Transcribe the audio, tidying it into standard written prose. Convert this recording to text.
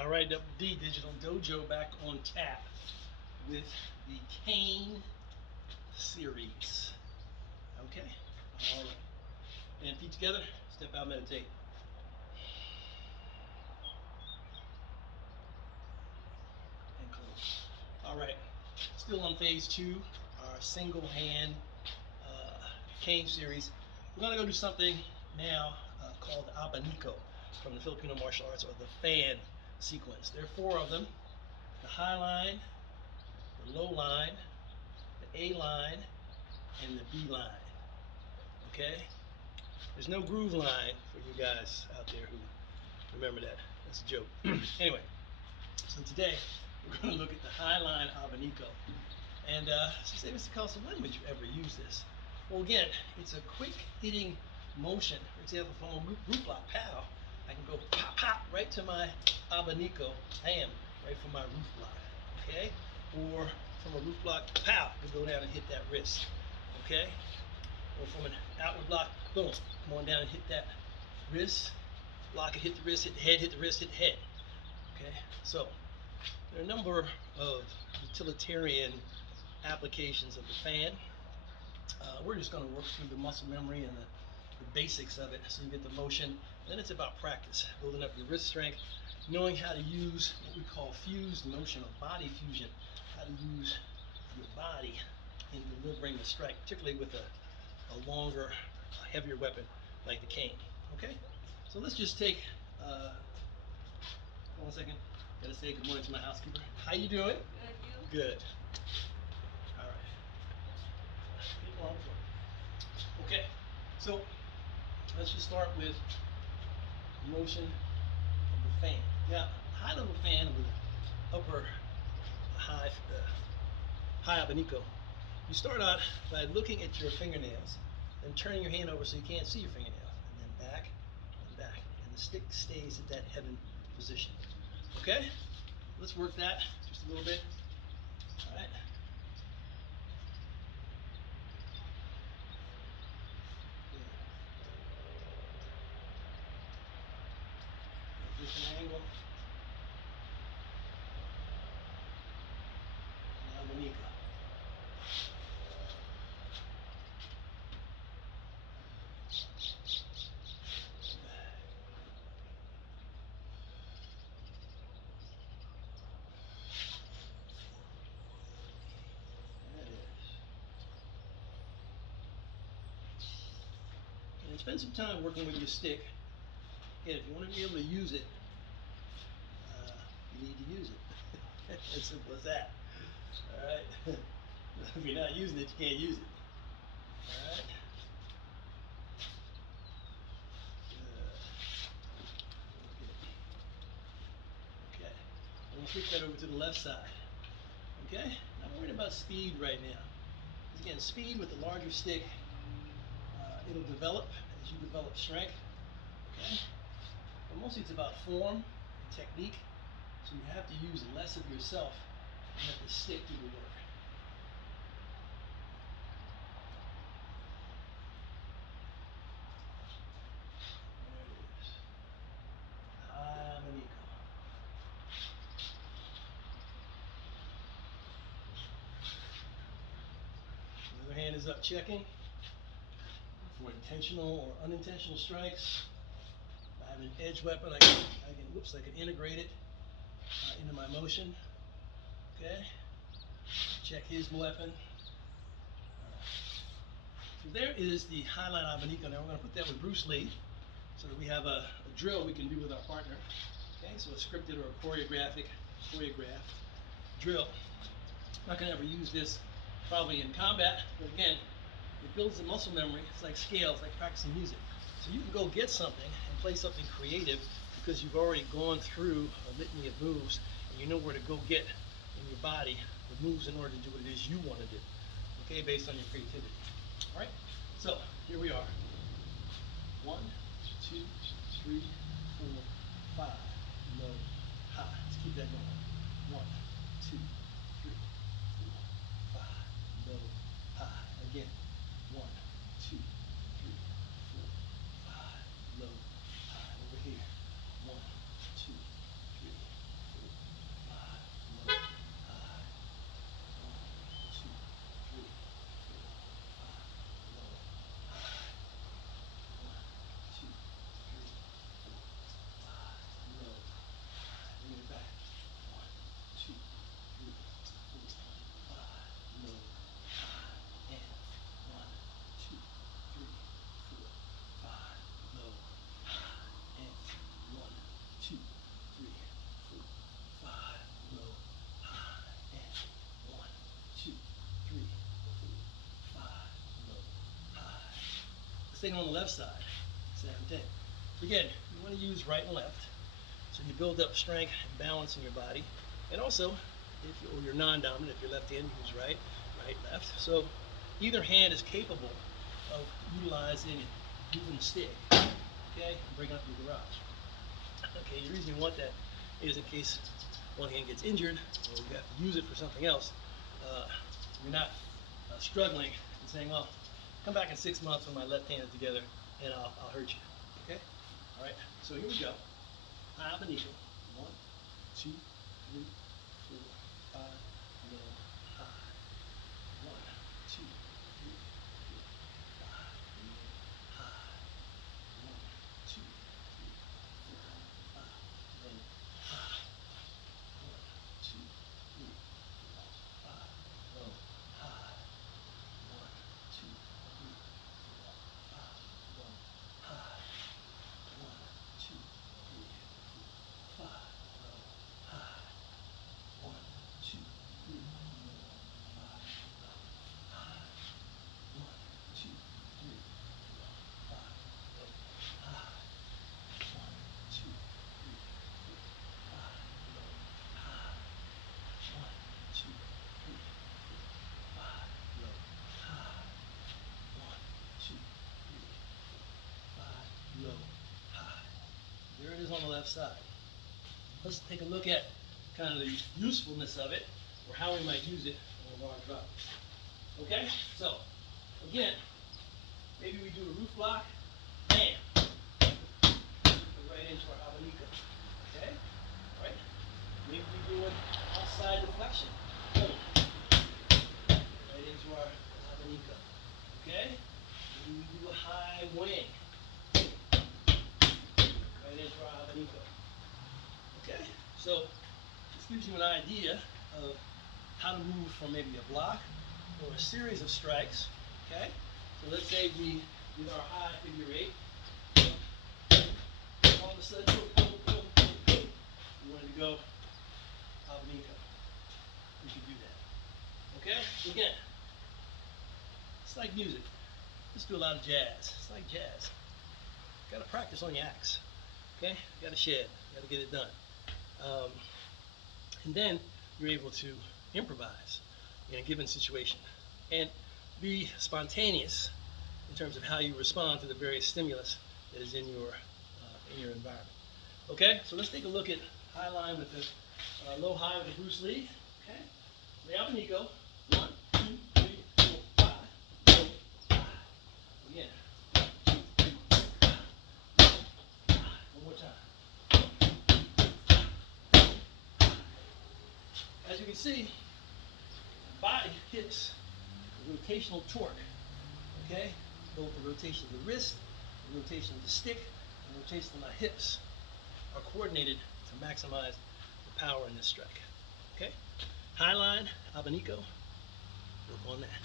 All right, the Digital Dojo back on tap with the cane series. Okay, all right. And feet together, step out, meditate. And close. All right, still on phase two, our single hand cane series. We're going to go do something now called abaniko from the Filipino martial arts, or the fan sequence. There are four of them: the high line, the low line, the A line, and the B line. Okay? There's no groove line for you guys out there who remember that. That's a joke. Anyway, so today we're going to look at the high line abaniko. And so say, Mr. Carlson, when would you ever use this? Well, again, it's a quick hitting motion. For example, from a root block, pow, I can go pop, pop, right to my abaniko, bam, right from my roof block, okay? Or from a roof block, pow, I can go down and hit that wrist, okay? Or from an outward block, boom, come on down and hit that wrist, block it, hit the wrist, hit the head, hit the wrist, hit the head, okay? So there are a number of utilitarian applications of the fan. We're just going to work through the muscle memory and the basics of it so you get the motion. And then it's about practice, building up your wrist strength, knowing how to use what we call fused motion or body fusion, how to use your body in delivering the strike, particularly with a longer, heavier weapon like the cane. Okay? So let's just take, 1 second, gotta say good morning to my housekeeper. How you doing? Good, you? Good. All right. People on the floor. Okay, so let's just start with motion of the fan. Now, high level fan with upper high abaniko. You start out by looking at your fingernails, then turning your hand over so you can't see your fingernails, and then back and back, and the stick stays at that heaven position. Okay, let's work that just a little bit. All right. Different angle. And abaniko. And spend some time working with your stick. Again, if you want to be able to use it, you need to use it. As simple as that. All right. If you're not using it, you can't use it. All right. Good. Okay. I'm gonna switch that over to the left side. Okay. Not worried about speed right now. Again, speed with the larger stick, it'll develop as you develop strength. Okay. But mostly it's about form and technique. So you have to use less of yourself and let the stick do the work. There it is. Abaniko. The other hand is up checking for intentional or unintentional strikes. If I have an edge weapon, I can integrate it into my motion. Okay. Check his weapon. So there is the highline abaniko. Now we're going to put that with Bruce Lee, so that we have a drill we can do with our partner. Okay, so a scripted or a choreographed drill. I'm not going to ever use this probably in combat, but again, it builds the muscle memory. It's like scales, like practicing music. So you can go get something and play something creative because you've already gone through a litany of moves and you know where to go get in your body the moves in order to do what it is you want to do. Okay, based on your creativity. All right. So here we are. 1, 2, 3, 4, 5. Low, high. Let's keep that going. 1, 2, 3, 4, 5. Low, high. Again. 1, 2, 3, 4, 5. Low, high. Over here. 1, 2, 3, thing on the left side. Same thing. So again, you want to use right and left. So you build up strength and balance in your body. And also, or you're non-dominant, if you're left-handed, use right, right, left. So either hand is capable of utilizing and moving the stick, okay, and bringing up your garage. Okay, the reason you want that is in case one hand gets injured or you have to use it for something else, you're not struggling and saying, well, come back in 6 months when my left hand is together and I'll hurt you. Okay? All right, so here we go. High abaniko. 1, 2, 3, 4, 5, low, high. 1, 2, 3, 4, 5, low, high. 1, 2, 3, 4, 5, low, high. 1, 2, 3, 4, 5, low, high. 1, 2, 3, 4, 5, low, high. 1, 2, 3, 4, 5, low, high. 1, 2, 3, 4, 5, low, high. 1, 2, 3, 4, 5, low, high. 1, 2, 3, 4, 5, low, high. 1, 2, 3, 4, 5, low, high. 1, 2, 3, 4, 5, low, high. There it is on the left side. Let's take a look at kind of the usefulness of it, or how we might use it on a large rock. Okay, so again, maybe we do a roof block, bam, right into our abaniko. Okay, all right. Maybe we do an outside deflection, boom, right into our abaniko. Okay, maybe we do a high wing, right into our abaniko. Okay, so this gives you an idea of how to move from maybe a block or a series of strikes. Okay, so let's say we, with our high figure 8, all of a sudden, boom, boom, boom, boom, boom, we wanted to go abaniko. We could do that. Okay, so again, it's like music. Let's do a lot of jazz. It's like jazz. Got to practice on your axe. Okay, got to shed. Got to get it done. And then you're able to improvise in a given situation and be spontaneous in terms of how you respond to the various stimulus that is in your environment. Okay, so let's take a look at high line with the low high with the Bruce Lee. Okay, the abaniko. 1, 2, 3, 4, 5. Low, high. Again. 1, 2, 3, 4, 5. One more time. As you can see, the body hits the rotational torque, okay? Both the rotation of the wrist, the rotation of the stick, and the rotation of my hips are coordinated to maximize the power in this strike, okay? High line, abaniko, work on that.